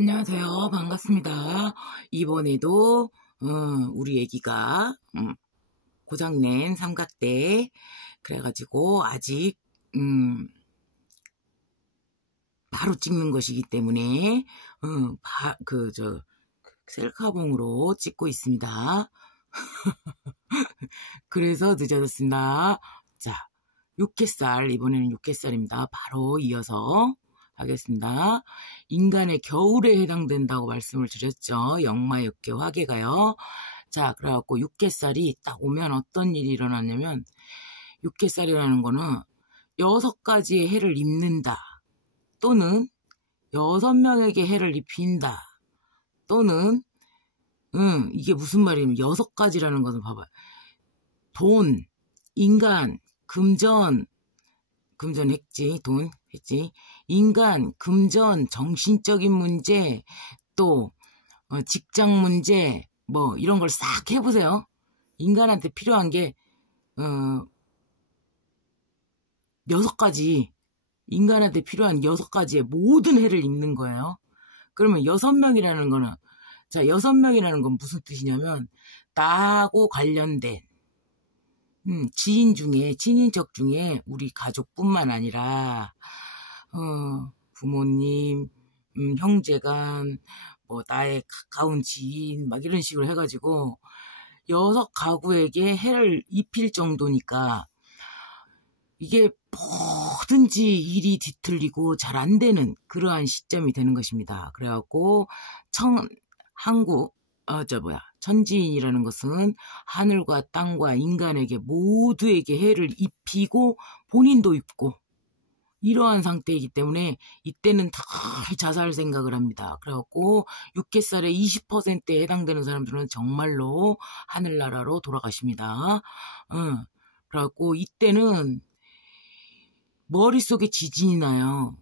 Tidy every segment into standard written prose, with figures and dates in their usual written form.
안녕하세요. 반갑습니다. 이번에도 우리 애기가 고장낸 삼각대 그래가지고 아직 바로 찍는 것이기 때문에 셀카봉으로 찍고 있습니다. 그래서 늦어졌습니다. 자, 육개살, 이번에는 육개살입니다. 바로 이어서 하겠습니다. 인간의 겨울에 해당된다고 말씀을 드렸죠. 역마육개 화개가요. 자, 그래갖고 육개살이 딱 오면 어떤 일이 일어나냐면, 육개살이라는 거는 6가지의 해를 입는다, 또는 6명에게 해를 입힌다, 또는 이게 무슨 말이냐면 6가지라는 것은 봐봐요. 돈, 인간, 금전 했지, 돈 했지, 인간, 금전, 정신적인 문제, 또 직장 문제, 뭐 이런 걸 싹 해보세요. 인간한테 필요한 게 6가지, 인간한테 필요한 6가지의 모든 해를 입는 거예요. 그러면 6명이라는 거는, 자, 6명이라는 건 무슨 뜻이냐면, 나하고 관련된 친인척 중에 우리 가족뿐만 아니라 부모님, 형제간, 뭐 나의 가까운 지인 막 이런 식으로 해가지고 6가구에게 해를 입힐 정도니까 이게 뭐든지 일이 뒤틀리고 잘 안 되는 그러한 시점이 되는 것입니다. 그래갖고 천지인이라는 것은 하늘과 땅과 인간에게 모두에게 해를 입히고 본인도 입고 이러한 상태이기 때문에 이때는 다 자살 생각을 합니다. 그래갖고 육개살의 20%에 해당되는 사람들은 정말로 하늘나라로 돌아가십니다. 그래갖고 이때는 머릿속에 지진이 나요.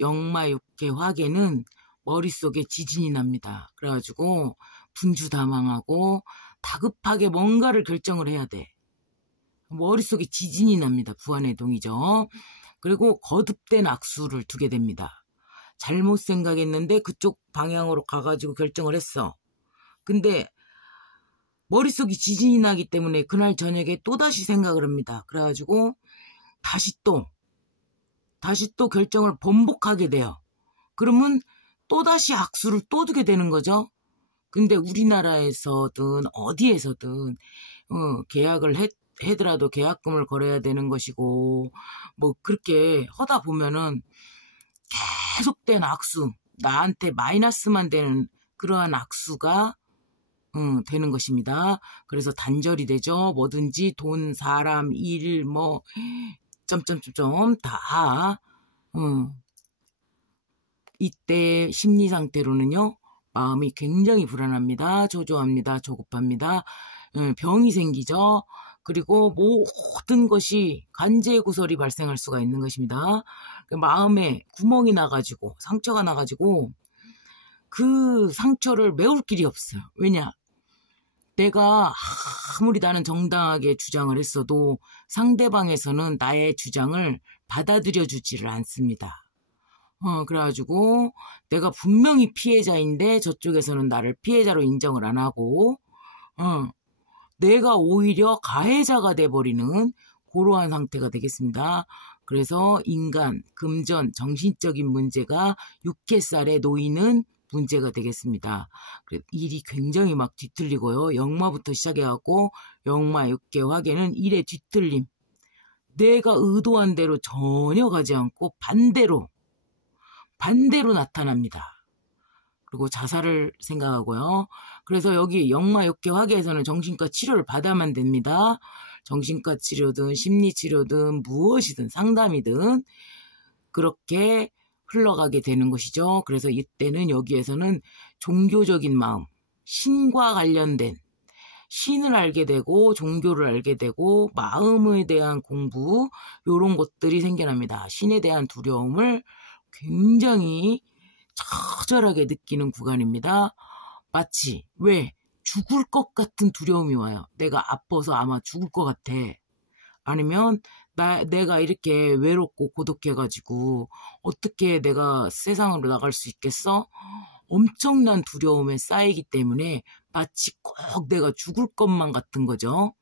역마육개 화개는 머릿속에 지진이 납니다. 그래가지고 분주다망하고 다급하게 뭔가를 결정을 해야 돼. 머릿속에 지진이 납니다. 부안해동이죠. 그리고 거듭된 악수를 두게 됩니다. 잘못 생각했는데 그쪽 방향으로 가가지고 결정을 했어. 근데 머릿속에 지진이 나기 때문에 그날 저녁에 또다시 생각을 합니다. 그래가지고 다시 또 결정을 번복하게 돼요. 그러면 또다시 악수를 또 두게 되는 거죠. 근데 우리나라에서든 어디에서든 계약을 해더라도 계약금을 걸어야 되는 것이고 뭐 그렇게 하다 보면은 계속된 악수, 나한테 마이너스만 되는 그러한 악수가 되는 것입니다. 그래서 단절이 되죠. 뭐든지 돈, 사람, 일, 뭐 점점점점 다 이때 심리 상태로는요, 마음이 굉장히 불안합니다. 조조합니다. 조급합니다. 병이 생기죠. 그리고 모든 것이 간제구설이 발생할 수가 있는 것입니다. 마음에 구멍이 나가지고 상처가 나가지고 그 상처를 메울 길이 없어요. 왜냐? 내가 아무리 나는 정당하게 주장을 했어도 상대방에서는 나의 주장을 받아들여 주지를 않습니다. 그래가지고 내가 분명히 피해자인데 저쪽에서는 나를 피해자로 인정을 안 하고 내가 오히려 가해자가 돼버리는 그러한 상태가 되겠습니다. 그래서 인간, 금전, 정신적인 문제가 육개살에 놓이는 문제가 되겠습니다. 일이 굉장히 막 뒤틀리고요. 역마부터 시작해갖고 역마육개 화개는 일의 뒤틀림. 내가 의도한 대로 전혀 가지 않고 반대로 나타납니다. 그리고 자살을 생각하고요. 그래서 여기 역마육개 화개에서는 정신과 치료를 받아야만 됩니다. 정신과 치료든 심리치료든 무엇이든 상담이든 그렇게 흘러가게 되는 것이죠. 그래서 이때는 여기에서는 종교적인 마음, 신과 관련된 신을 알게 되고 종교를 알게 되고 마음에 대한 공부 이런 것들이 생겨납니다. 신에 대한 두려움을 굉장히 처절하게 느끼는 구간입니다. 마치 왜 죽을 것 같은 두려움이 와요. 내가 아파서 아마 죽을 것 같아. 아니면 내가 이렇게 외롭고 고독해가지고 어떻게 내가 세상으로 나갈 수 있겠어? 엄청난 두려움에 쌓이기 때문에 마치 꼭 내가 죽을 것만 같은 거죠.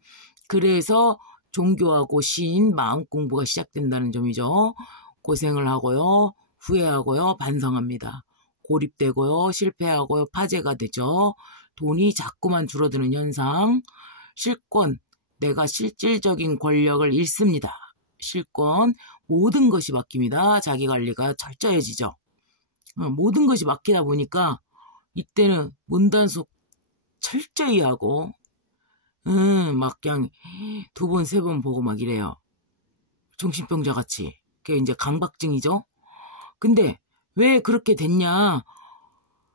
그래서 종교하고 신, 마음 공부가 시작된다는 점이죠. 고생을 하고요, 후회하고요, 반성합니다. 고립되고요, 실패하고요, 파재가 되죠. 돈이 자꾸만 줄어드는 현상, 실권, 내가 실질적인 권력을 잃습니다. 실권, 모든 것이 맡깁니다. 자기관리가 철저해지죠. 모든 것이 맡기다 보니까 이때는 문단속 철저히 하고 막 그냥 2번, 3번 보고 막 이래요. 정신병자 같이. 그게 이제 강박증이죠. 근데 왜 그렇게 됐냐?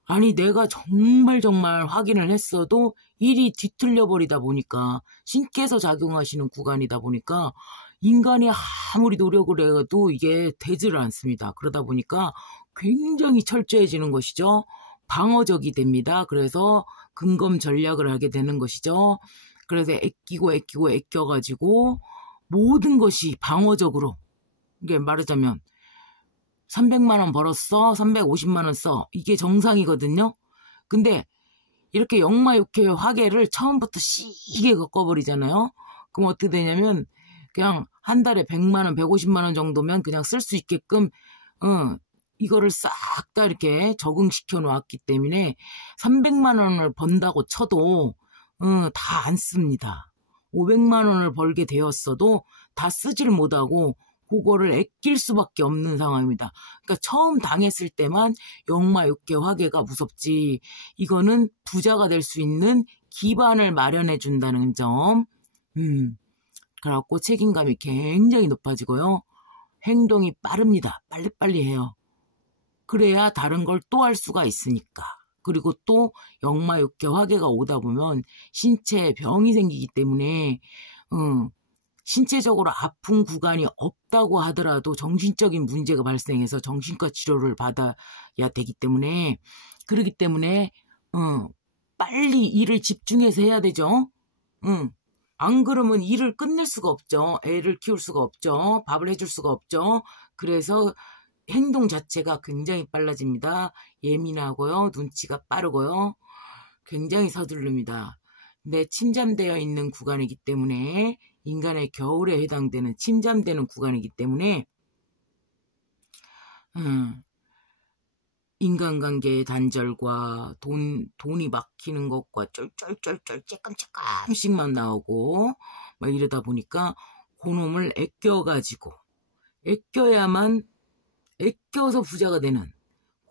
아니 내가 정말 확인을 했어도 일이 뒤틀려 버리다 보니까 신께서 작용하시는 구간이다 보니까 인간이 아무리 노력을 해도 이게 되지를 않습니다. 그러다 보니까 굉장히 철저해지는 것이죠. 방어적이 됩니다. 그래서 근검 전략을 하게 되는 것이죠. 그래서 애껴가지고 모든 것이 방어적으로, 이게 말하자면 300만 원 벌었어, 350만 원 써, 이게 정상이거든요. 근데 이렇게 역마육회 화계를 처음부터 시게 꺾어버리잖아요. 그럼 어떻게 되냐면 그냥 한 달에 100만 원, 150만 원 정도면 그냥 쓸 수 있게끔 이거를 싹 다 이렇게 적응시켜 놓았기 때문에 300만 원을 번다고 쳐도 다 안 씁니다. 500만 원을 벌게 되었어도 다 쓰질 못하고 그거를 아낄 수밖에 없는 상황입니다. 그러니까 처음 당했을 때만 역마육계 화계가 무섭지, 이거는 부자가 될 수 있는 기반을 마련해 준다는 점. 그래갖고 책임감이 굉장히 높아지고요. 행동이 빠릅니다. 빨리빨리 해요. 그래야 다른 걸 또 할 수가 있으니까. 그리고 또 역마육계 화계가 오다 보면 신체에 병이 생기기 때문에 신체적으로 아픈 구간이 없다고 하더라도 정신적인 문제가 발생해서 정신과 치료를 받아야 되기 때문에, 그렇기 때문에 빨리 일을 집중해서 해야 되죠. 안 그러면 일을 끝낼 수가 없죠. 애를 키울 수가 없죠. 밥을 해줄 수가 없죠. 그래서 행동 자체가 굉장히 빨라집니다. 예민하고요. 눈치가 빠르고요. 굉장히 서두릅니다. 근데 침잠되어 있는 구간이기 때문에, 인간의 겨울에 해당되는 침잠되는 구간이기 때문에 인간관계의 단절과 돈이 막히는 것과 쫄쫄쫄쫄 조금씩만 나오고 막 이러다 보니까 그놈을 아껴가지고, 아껴서 부자가 되는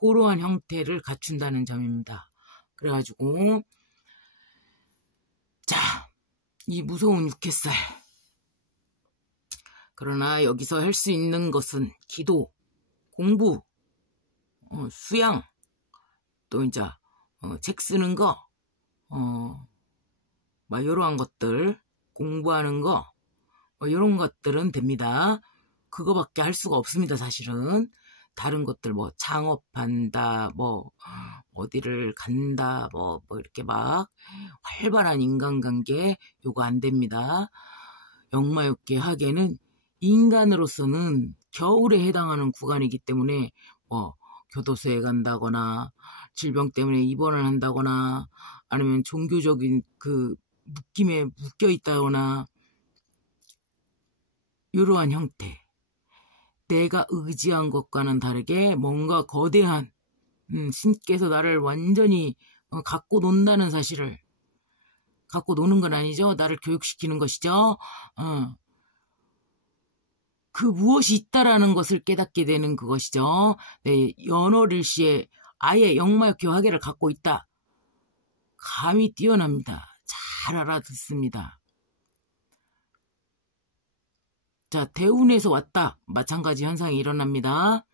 그러한 형태를 갖춘다는 점입니다. 그래가지고 자, 이 무서운 육회살, 그러나 여기서 할 수 있는 것은 기도, 공부, 수양, 또 이제 책 쓰는 거, 막 이러한 것들, 공부하는 거, 이런 것들은 됩니다. 그거밖에 할 수가 없습니다. 사실은 다른 것들 뭐 창업한다, 뭐 어디를 간다, 뭐 이렇게 막 활발한 인간관계, 요거 안 됩니다. 역마육계 하계는 인간으로서는 겨울에 해당하는 구간이기 때문에 뭐 교도소에 간다거나 질병 때문에 입원을 한다거나 아니면 종교적인 그 묶임에 묶여 있다거나 이러한 형태, 내가 의지한 것과는 다르게 뭔가 거대한 신께서 나를 완전히 갖고 논다는 사실을, 갖고 노는 건 아니죠. 나를 교육시키는 것이죠. 그 무엇이 있다라는 것을 깨닫게 되는 그것이죠. 네, 연월일시에 아예 역마육회 화계를 갖고 있다. 감이 뛰어납니다. 잘 알아듣습니다. 자, 대운에서 왔다. 마찬가지 현상이 일어납니다.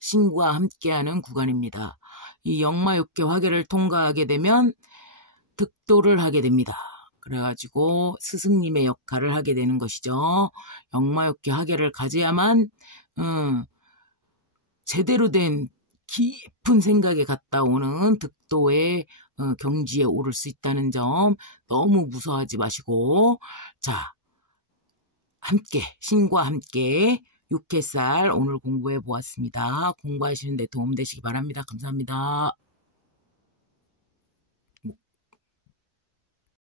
신과 함께하는 구간입니다. 이 역마육계 화계를 통과하게 되면 득도를 하게 됩니다. 그래가지고 스승님의 역할을 하게 되는 것이죠. 역마육계 화계를 가져야만 제대로 된 깊은 생각에 갔다 오는 득도의 경지에 오를 수 있다는 점 너무 무서워하지 마시고, 자, 함께, 신과 함께 육개살 오늘 공부해 보았습니다. 공부하시는 데 도움되시기 바랍니다. 감사합니다.